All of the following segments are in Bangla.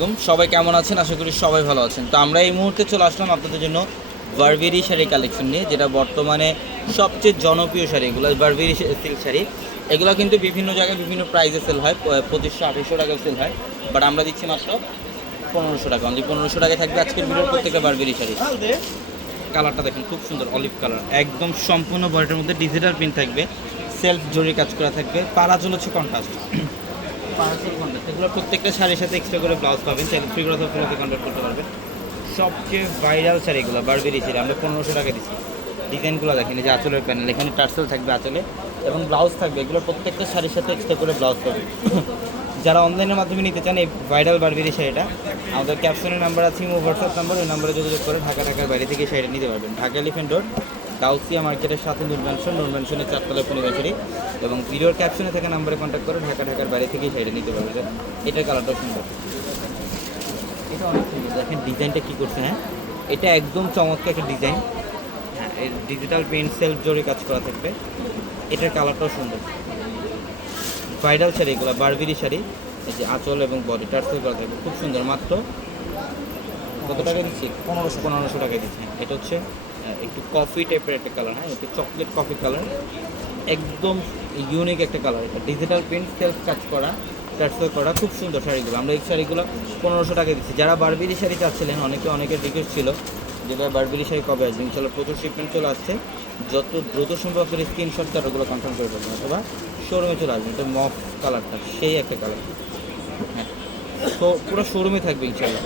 আলাইকুম। সবাই কেমন আছেন? আশা করি সবাই ভালো আছেন। তো আমরা এই মুহূর্তে চলে আসলাম আপনাদের জন্য বারবেরি শাড়ি কালেকশন নিয়ে, যেটা বর্তমানে সবচেয়ে জনপ্রিয় শাড়ি। এগুলো বারবেরি সিল্ক শাড়ি। এগুলো কিন্তু বিভিন্ন জায়গায় বিভিন্ন প্রাইসে সেল হয়। পঁচিশশো আঠাশশো টাকায় সেল হয়। বাট আমরা দিচ্ছি মাত্র পনেরোশো টাকা। অনলি পনেরোশো টাকায় থাকবে আজকের ভিডিওর প্রত্যেকটা বারবেরি শাড়ি। কালারটা দেখেন, খুব সুন্দর অলিভ কালার একদম সম্পূর্ণ বডিটার মধ্যে ডিজিটাল প্রিন্ট থাকবে। সেলফ জরি কাজ করা থাকবে। পারাচল হচ্ছে কন্ট্রাস্ট এগুলো প্রত্যেকটা শাড়ির সাথে এক্সট্রা করে ব্লাউজ পাবেন, চাইলে ফ্রি করে করতে পারবেন। সবচেয়ে ভাইরাল শাড়িগুলো বারবেরি শাড়ি আমরা পনেরোশো টাকা দিচ্ছি ডিজাইনগুলো দেখেন যে আঁচলের প্যানেল, এখানে টার্সেল থাকবে আঁচলে এবং ব্লাউজ থাকবে, এগুলো প্রত্যেকটা শাড়ির সাথে এক্সট্রা করে ব্লাউজ পাবে যারা অনলাইনের মাধ্যমে নিতে চান এই ভাইরাল বারবেরি শাড়িটা, আমাদের ক্যাপশনের নাম্বার আছে হোয়াটসঅ্যাপ নাম্বার ওই নাম্বারে যোগাযোগ করে ঢাকা ঢাকার বাইরে থেকে শাড়িটা নিতে পারবেন। ঢাকা এলিফেন্ট রোড গাউসিয়া মার্কেটের সাথে নূর ম্যানশন নূর ম্যানশনের চারতলা পূর্ণিমাশারি এবং ভিডিওর ক্যাপশনে থাকা নাম্বারে কন্ট্যাক্ট করে ঢাকা, ঢাকার বাইরে থেকেই শাড়িটা নিতে পারবেন। এটার কালারটাও সুন্দর। এটা অনেক সুন্দর। দেখেন ডিজাইনটা কী করছে হ্যাঁ? এটা একদম চমৎকার একটা ডিজাইন। হ্যাঁ এর ডিজিটাল প্রিন্ট সেলফ জোরে কাজ করা থাকবে। এটার কালারটাও সুন্দর। ব্রাইডাল শাড়ি এগুলো বারবিরি শাড়ি। এই যে আঁচল এবং বডি টার্সেল করা থাকবে। খুব সুন্দর। মাত্র কত টাকা দিচ্ছি? পনেরোশো। পনেরোশো টাকা দিচ্ছি। এটা হচ্ছে একটু কফি টাইপের একটা কালার হ্যাঁ একটু চকলেট কফি কালার একদম ইউনিক একটা কালার এটা ডিজিটাল প্রিন্ট সেলফ কাজ করা টার্সেল করা, খুব সুন্দর শাড়িগুলো। আমরা এই শাড়িগুলো পনেরোশো টাকা দিচ্ছি। যারা বারবিরি শাড়ি চাচ্ছিলেন, অনেকে অনেকের রিকোয়েস্ট ছিল যেটা বারবিরি শাড়ি কবে আসবে? ইনশাল্লাহ প্রচুর শিপমেন্ট চলে আসছে। যত দ্রুত সম্ভব করে স্ক্রিনশট তার ওগুলো কনফার্ম করে ফেলবেন, অথবা শোরুমে চলে আসবেন। এটা মফ কালারটা সেই একটা কালার হ্যাঁ তো পুরো শোরুমে থাকবে ইনশাল্লাহ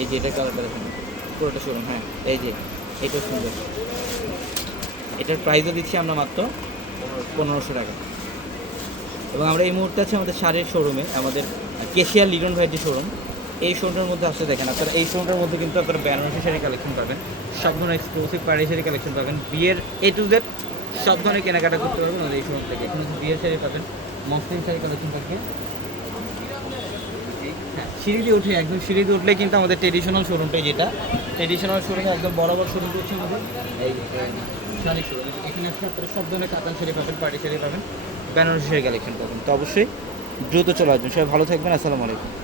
এই যে, এটা কালারটা দেখুন, পুরোটা শোরুম হ্যাঁ এই যে। এটা সুন্দর। এটার প্রাইসও দিচ্ছি আমরা মাত্র পনেরোশো টাকা। এবং আমরা এই মুহূর্তে আছি আমাদের শাড়ির শোরুমে আমাদের কেশিয়ার লিডন ভাইটি শোরুম এই শোরুমটার মধ্যে আসলে দেখেন আপনারা এই শোরুমটার মধ্যে কিন্তু আপনারা বেনারসি শাড়ি কালেকশন পাবেন সব ধরনের এক্সক্লুসিভ পাড়ি শাড়ি কালেকশন পাবেন বিয়ের এ টু জেড সব ধরনের কেনাকাটা করতে পারবেন আমাদের এই শোরুম থেকে। এখানে বিয়ের শাড়ি পাবেন মসলিন শাড়ি কালেকশন থাকবে হ্যাঁ, সিঁড়ি দিয়ে উঠে একদম সিঁড়ি দিয়ে উঠলে কিন্তু আমাদের ট্রেডিশনাল শোরুমটাই যেটা। ট্রেডিশনাল শোরুমে একদম বরাবর শোরুম করছি আমাদের শাড়ি শোরুম এখানে আসলে আপনারা সব ধরনের কাতান শাড়ি পাবেন পাটি শাড়ি পাবেন। বেনারসি শাড়ি কালেকশন পাবেন। তো অবশ্যই দ্রুত চলে আসবেন। সবাই ভালো থাকবেন। আসসালামু আলাইকুম।